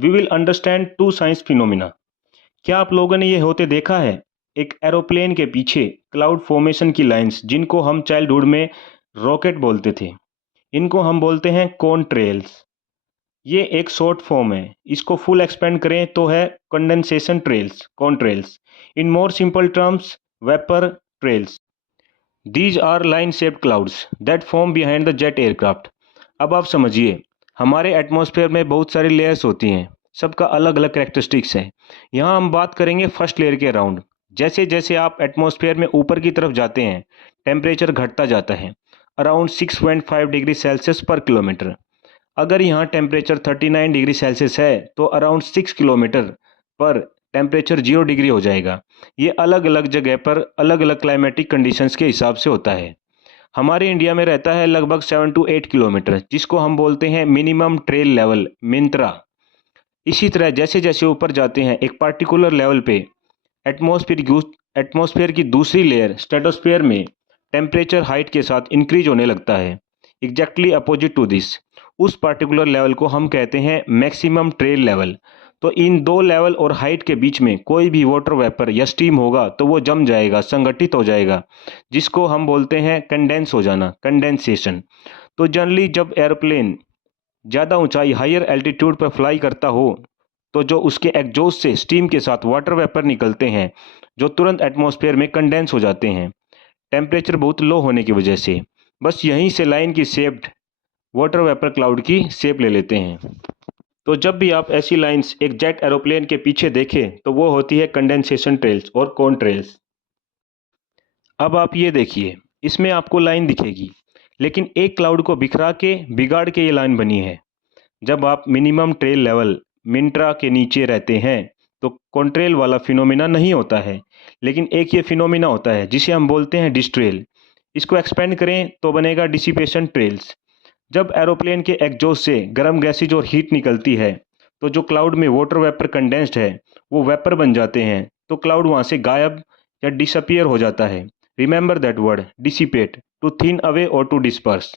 We will understand to science phenomena. क्या आप लोगों ने ये होते देखा है? एक एरोप्लेन के पीछे क्लाउड फॉर्मेशन की लाइंस, जिनको हम चाइल्डहुड में रॉकेट बोलते थे, इनको हम बोलते हैं कॉन ट्रेल्स। ये एक शॉर्ट फॉर्म है। इसको फुल एक्सपेंड करें तो है condensation trails, contrails. In more simple terms, vapour trails. These are line shaped clouds that form behind the jet aircraft. अब आप समझिए, हमारे एटमॉस्फेयर में बहुत सारी लेयर्स होती हैं, सबका अलग अलग कैरेक्टरिस्टिक्स है। यहाँ हम बात करेंगे फर्स्ट लेयर के अराउंड। जैसे जैसे आप एटमॉस्फेयर में ऊपर की तरफ जाते हैं, टेम्परेचर घटता जाता है अराउंड 6.5 डिग्री सेल्सियस पर किलोमीटर। अगर यहाँ टेम्परेचर 39 डिग्री सेल्सियस है तो अराउंड 6 किलोमीटर पर टेम्परेचर 0 डिग्री हो जाएगा। ये अलग अलग जगह पर अलग अलग क्लाइमेटिक कंडीशंस के हिसाब से होता है। हमारे इंडिया में रहता है लगभग 7 to 8 किलोमीटर, जिसको हम बोलते हैं मिनिमम ट्रेल लेवल, मिंत्रा। इसी तरह जैसे जैसे ऊपर जाते हैं एक पार्टिकुलर लेवल पे एटमॉस्फेयर की दूसरी लेयर स्ट्रेटोस्फेयर में टेम्परेचर हाइट के साथ इंक्रीज होने लगता है। एग्जैक्टली अपोजिट टू दिस, उस पार्टिकुलर लेवल को हम कहते हैं मैक्सिमम ट्रेल लेवल। तो इन दो लेवल और हाइट के बीच में कोई भी वाटर वेपर या स्टीम होगा तो वो जम जाएगा, संगठित हो जाएगा, जिसको हम बोलते हैं कंडेंस हो जाना, कंडेंसेशन। तो जनरली जब एरोप्लेन ज़्यादा ऊंचाई, हायर एल्टीट्यूड पर फ्लाई करता हो, तो जो उसके एग्जॉस्ट से स्टीम के साथ वाटर वेपर निकलते हैं, जो तुरंत एटमॉस्फेयर में कंडेंस हो जाते हैं टेम्परेचर बहुत लो होने की वजह से। बस यहीं से लाइन की शेप्ड वाटर वेपर क्लाउड की शेप ले लेते हैं। तो जब भी आप ऐसी लाइंस एक जेट एरोप्लेन के पीछे देखें तो वो होती है कंडेंसेशन ट्रेल्स और कॉन ट्रेल्स। अब आप ये देखिए, इसमें आपको लाइन दिखेगी, लेकिन एक क्लाउड को बिखरा के बिगाड़ के ये लाइन बनी है। जब आप मिनिमम ट्रेल लेवल मिंट्रा के नीचे रहते हैं तो कॉन्ट्रेल वाला फिनोमिना नहीं होता है, लेकिन एक ये फिनोमिना होता है जिसे हम बोलते हैं डिस्ट्रेल। इसको एक्सपेंड करें तो बनेगा डिसिपेशन ट्रेल्स। जब एरोप्लेन के एग्जॉस्ट से गर्म गैसेज और हीट निकलती है तो जो क्लाउड में वाटर वेपर कंडेंस्ड है वो वेपर बन जाते हैं, तो क्लाउड वहाँ से गायब या डिसअपियर हो जाता है। Remember that word, dissipate, to thin away और टू डिस्पर्स।